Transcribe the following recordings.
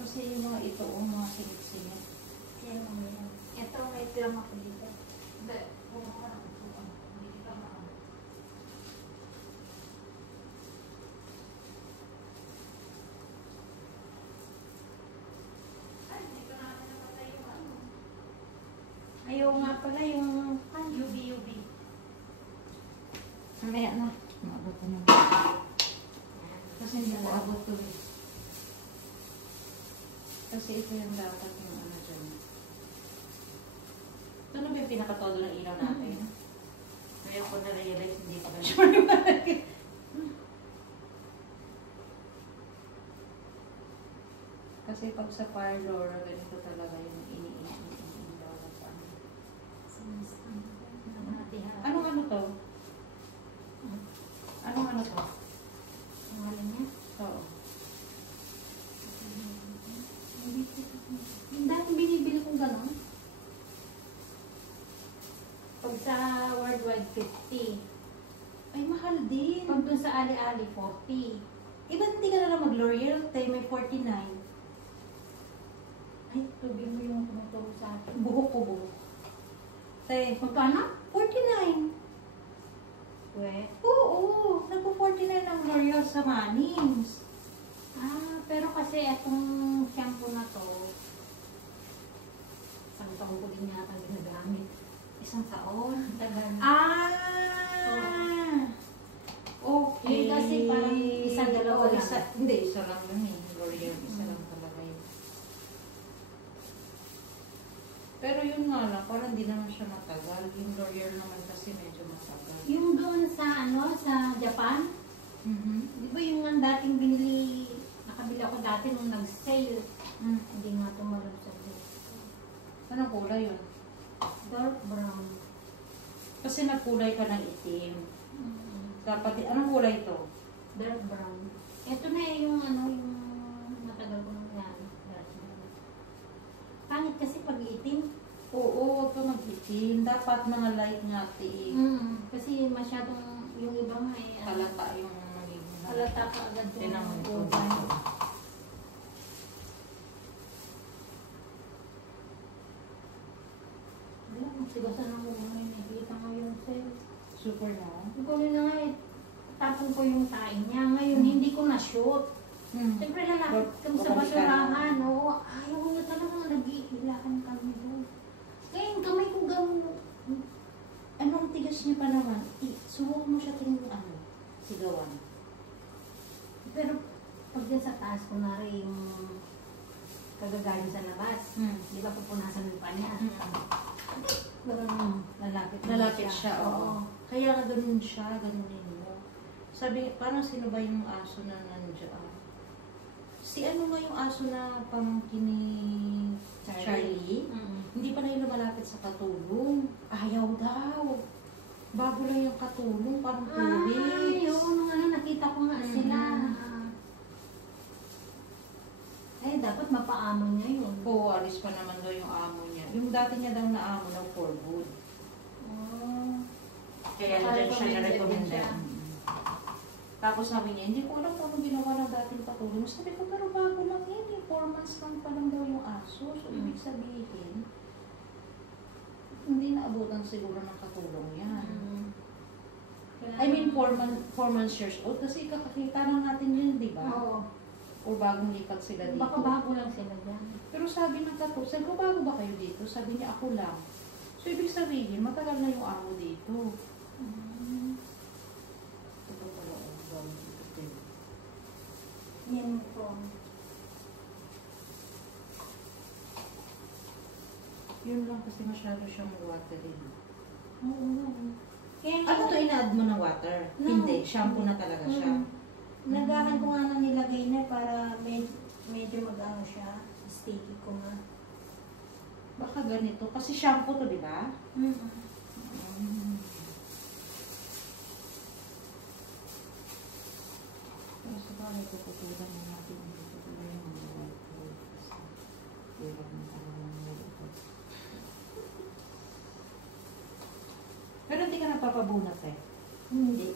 Kasi yung mga ito, mga singit-singit. Yan mo yan. Ito, may film ako dito. Hindi, kung ako na hindi kita na. Ay, hindi ka natin napatay yung ano. Ayaw nga pala yung UV. mamaya na. Maabot ko naman. Kasi hindi ko abot to eh. Kasi ito yung dapat yung ano dyan. Ito na ba yung pinakatodo ng ilaw natin? Kaya ko na-realize hindi pa ba siya. Kasi pag sa parlor, ganito talaga yung iniilaw na paano. Anong ano to? Anong ano to? Ang alam niya? Oo. Yung dating binibili kong gano'n. Pag sa worldwide 50. Ay, mahal din. Pag dun sa ali-ali 40. Iba hindi ka na lang mag-L'Oreal, tayo may 49. Ay, tubig mo yung tumuturo sa akin. Buhok ko buhok. Tayo, Magkano? 49. We. Oo, nagpo-49 ang L'Oreal sa Manings. Ah, pero kasi itong shampoo na to, isang taon ko din yata ginagamit. Isang taon. Tagal. Okay. Yun kasi parang isa, dalawa lang. Hindi, isa lang yun eh. L'Oreal, isa lang talaga yun. Pero yun nga lang, parang hindi naman siya matagal. Yung L'Oreal naman kasi medyo matagal. Yung doon sa sa Japan, di ba yung ang dating binili, nakabili ako dati nung nag-sale, hindi nga tumalab sa gusto. Anong kulay yun? Dark brown. Kasi nagkulay ka ng itim. Dapat, anong kulay ito? Dark brown. Ito na yung yung matagal ko nung yan. Dark brown. Pangit kasi pag itim. Oo, huwag ka mag-itim. Dapat mga light nga Kasi masyadong yung iba nga halata yung magiging halata ka agad Tinamay ko. yung uban. Wala, magsigasan ako ngayon. Nakikita ko yung sale. Super na. Hindi ko na nga tapon ko yung tain niya. Ngayon, hindi ko na-shoot. Siyempre lalapit kami sa basurahan. Oo, ayaw niya talaga nag-iilakan kami doon. Ngayon, kamay ko gano'n. Anong tigas niya pa naman? Subukan mo siya tingin ano? Sigawan. Pero pag din sa taas, kunwari yung kagagaling sa labas, di ba pupunasan yung pa niya? Parang Nalapit siya, oo. Kaya nga ganun siya, ganunin mo. Sabi, parang sino ba yung aso na nandiyan? Si ano nga yung aso na pamangkin ni Charlie? Hindi pa na yung lumalapit sa katulong. Ayaw daw. Bago lang yung katulong, parang 2 weeks. Ay, oo, nung nakita ko nga sila. Ay, dapat mapaamon niya yun. Oo, alis pa naman daw yung amo niya. Yung dati niya daw na amo ng for good. Kaya dyan siya na-recommend. Tapos sabi niya, hindi ko alam kung anong ginawa ng dating katulong. Sabi ko, pero bago lang yan eh. 4 months lang pa lang daw yung aso. So, ibig sabihin, hindi naabutan siguro ng katulong yan. I mean, 4 months years old. Kasi kakakita lang natin yun, di ba? Oo. O bagong lipat sila dito. Baka bago lang sila dyan. Pero sabi ng katulong, sabi ko, bago ba kayo dito? Sabi niya, ako lang. So, ibig sabihin, matagal na yung amo dito. Ito pala, Yan po. Yun lang kasi masyado siyang watery. Oo. Ano to, ina-add mo ng water? No. Hindi, shampoo na talaga siya. Nagahan ko nga na nilagay na para medyo mag-ano siya. Sticky ko nga. Baka ganito, kasi shampoo to, di ba? Pero sa bagay, puputulan mo natin dito. Ito yung mga white clothes. Pero na talagang nilipot. Pero hindi ka napapabunot eh. Hindi.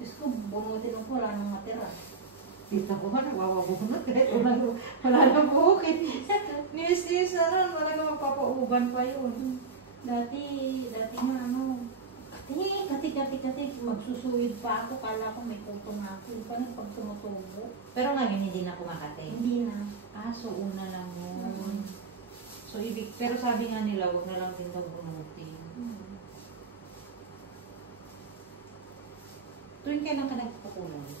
Diyos ko, bunutin ko, wala nang matira. Tita ko nga, nawawabunot kahit wala nang bukit. Nis-nis na rin, talaga magpapauban pa yun. Dati nga ano, kati, magsusuwid pa ako, kala ko may kuto na ako. Yung paano pag tumutubo? Pero ngayon hindi na kumakate. Hindi na. So una lang yun. So pero sabi nga nila, huwag na lang din daw bunutin. Tuwing kailan ka nagpakulay?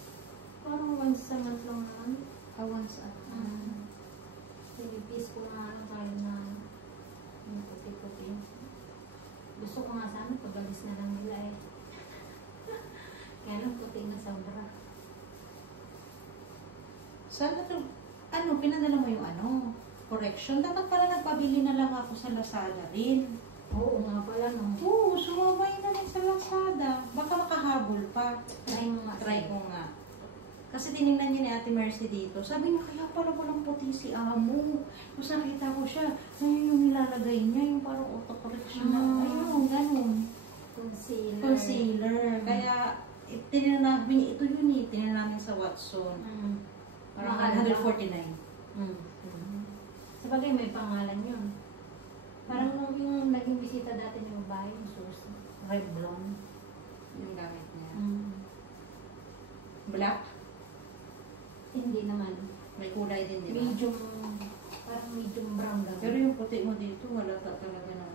Parang once a month lang naman. Once a month. Pilipis ko na lang tayo na yung puti-puti. Gusto ko nga sana pagalis na lang nila eh. Kaya lang puti na sobra. Sana to, pinadala mo yung correction. Dapat pala nagpabili na lang ako sa Lazada rin. Oo nga pala no. Oo, sumabay na rin sa Lazada. Baka makahabol pa. Try ko nga. Kasi tinignan niya ni Ate Mercy dito. Sabi niya, kaya pala walang puti si Amo. Tapos nakita ko siya, ayun yung nilalagay niya, yung parang auto-correction na. Ayun, ganun. Concealer. Kaya, tinignan namin, ito yun eh, tinignan namin sa Watson. Parang 149. Sabagay may pangalan yun. Parang nung yung naging bisita dati ng bahay, yung Susi. Revlon. Yung gamit niya. Black? Hindi naman. May kulay din, di ba? Medium, parang medium brown lang. Pero yung puti mo dito, wala talaga na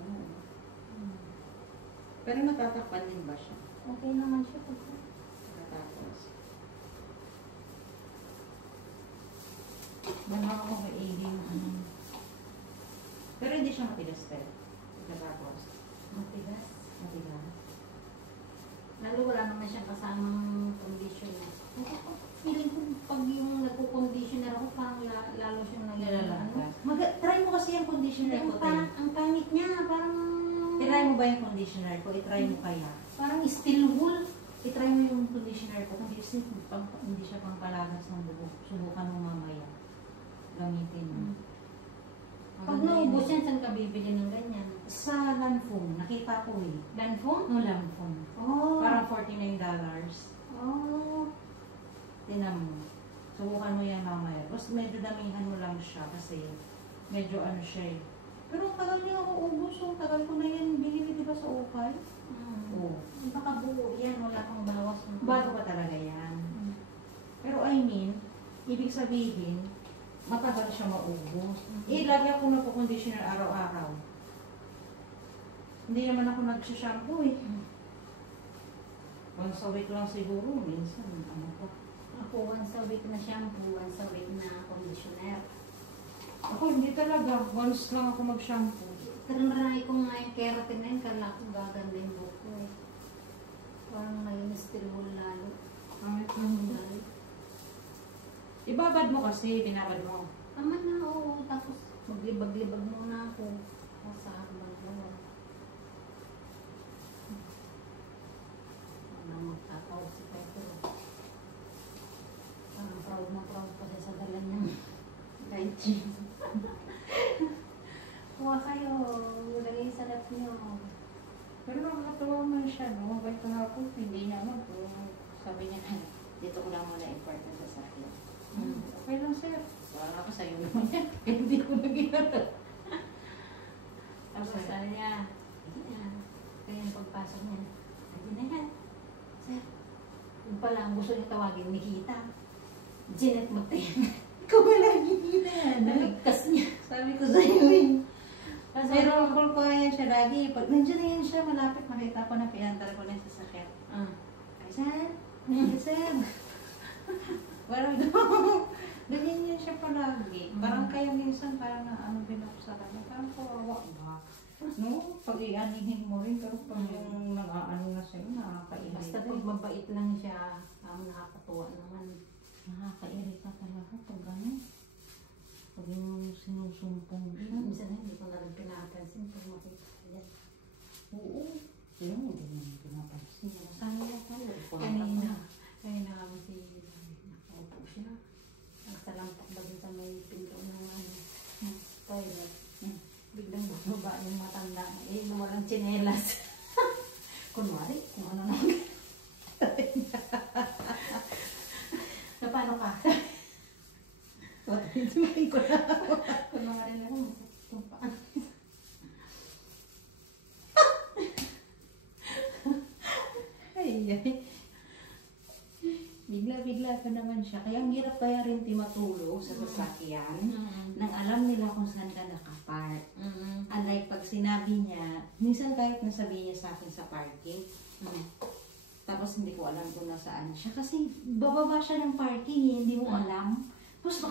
Pero natatakpan din ba siya? Okay naman siya. Tapos. Baka ako kay AD yung Pero hindi siya matigas tayo. Tapos. Matigas. Matigas. Lalo wala naman siyang kasamang conditioner. Feeling ko pag yung nagko-conditioner ako, parang lalo siyang Nilalata. Try mo kasi yung conditioner ko. Ang pangit niya, parang... Try mo ba yung conditioner ko? I-try mo kaya. Parang steel wool. I-try mo yung conditioner ko. Hindi siya pang palagas ng buhok. Subukan mo mamaya. Gamitin mo. Pag naubos yan, saan ka bibili ng ganyan? Sa Lanfong. Nakita ko eh. Lanfong? No, Lanfong. Oh. Parang $49. Oh. Tinan mo. Subukan mo yan mamaya. Tapos medyo damihan mo lang siya kasi medyo siya eh. Pero tagal niya ako ubos. So, tagal ko na yan binili diba sa ukay? Oo. Baka buo yan. Wala kang bawas. Bago pa talaga yan. Pero I mean, ibig sabihin, matagal siya maubos. Lagi ako nagpo-conditioner araw-araw. Hindi naman ako nagsha-shampoo eh. Once a week lang siguro. Minsan, Ako, once a week na shampoo, once a week na conditioner. Ako, hindi talaga. Once lang ako mag-shampoo. Taranay ko nga yung keratin na yun, kala ko gaganda yung buhok ko eh. Parang may steel wool lalo. Pangit lang dahil. Ibabad mo kasi, binabad mo. Tama na, oo. Tapos maglibag-libag muna ako. Sa habang ko. Ano magtataw si Pedro. Parang proud na proud pa siya sa dala niyang light jeans. Kuha kayo. Lagay sa lap niyo. Pero nakakatawa man siya, no? Kahit kahapon, hindi niya sabi niya, dito ko lang muna important sa akin. Okay lang sir. Wala ka sa'yo naman yan. Kaya hindi ko na ginagawa. Tapos sabi niya, kaya yung pagpasok niya, hindi na yan. Sir, yung pala ang gusto niya tawagin, Nikita. Jeanette Magtayan. Ikaw ba lagi yan? Naligtas niya. Sabi ko sa'yo eh. Pero call ko yan siya lagi. Pag nandiyan na yan siya, malapit, makita ko na pinantar ko na yung sasakyan. Ay, sir? Ay, sir? Parang ganyan yan siya palagi. Parang kaya minsan, parang din ako sa kanya. Parang kawawa ba? No? Pag i-anihin mo rin, pero pag yung nag-aano na sa'yo, nakakairita. Basta pag mabait lang siya, nakakatuwa naman. Nakakairita talaga pag gano'n. Pag yung sinusumpong siya. Minsan hindi ko na rin pinapansin pag makita ko yan. Oo. Pero hindi naman pinapansin. Saan niya tayo? Kanina kami si nakaupo siya. Nagsalampak ba din sa may pinto ng toilet. Biglang baba yung matanda. Walang tsinelas. Kunwari, kung ano nang na paano ka? Sabihin ko na. Kunwari lang ako. Tumpaan. Ay, ay. Bigla-bigla pa naman siya. Kaya ang hirap kaya rin matulog sa sasakyan nang alam nila kung saan ka nakapark. Unlike pag sinabi niya, minsan kahit nasabihin niya sa akin sa parking, tapos hindi ko alam kung nasaan siya. Kasi bababa siya ng parking, hindi mo alam. Tapos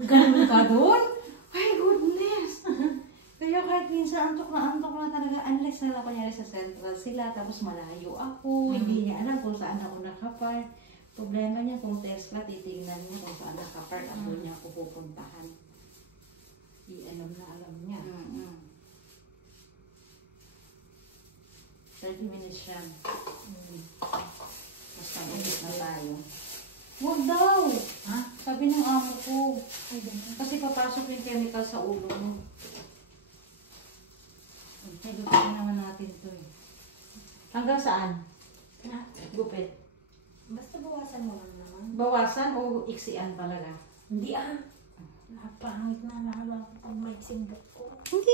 ganun ka doon? My goodness! Kaya kahit minsan antok na talaga, unless na kunyari sa central sila, tapos malayo ako, hindi niya alam kung saan ako nakapark. Problema niya kung Tesla, titignan niya kung saan nakapark, doon niya ako pupuntahan. Alam na alam niya. 30 minutes siya. Basta ulit na tayo. Huwag daw! Ha? Sabi ng amo ko. Ay, ganun. Kasi papasok yung chemical sa ulo mo. Hilutin naman natin to eh. Hanggang saan? Ha? Gupit. Basta bawasan mo lang naman. Bawasan o iksian talaga? Hindi Napangit na lalo pag may simbok ko. Hindi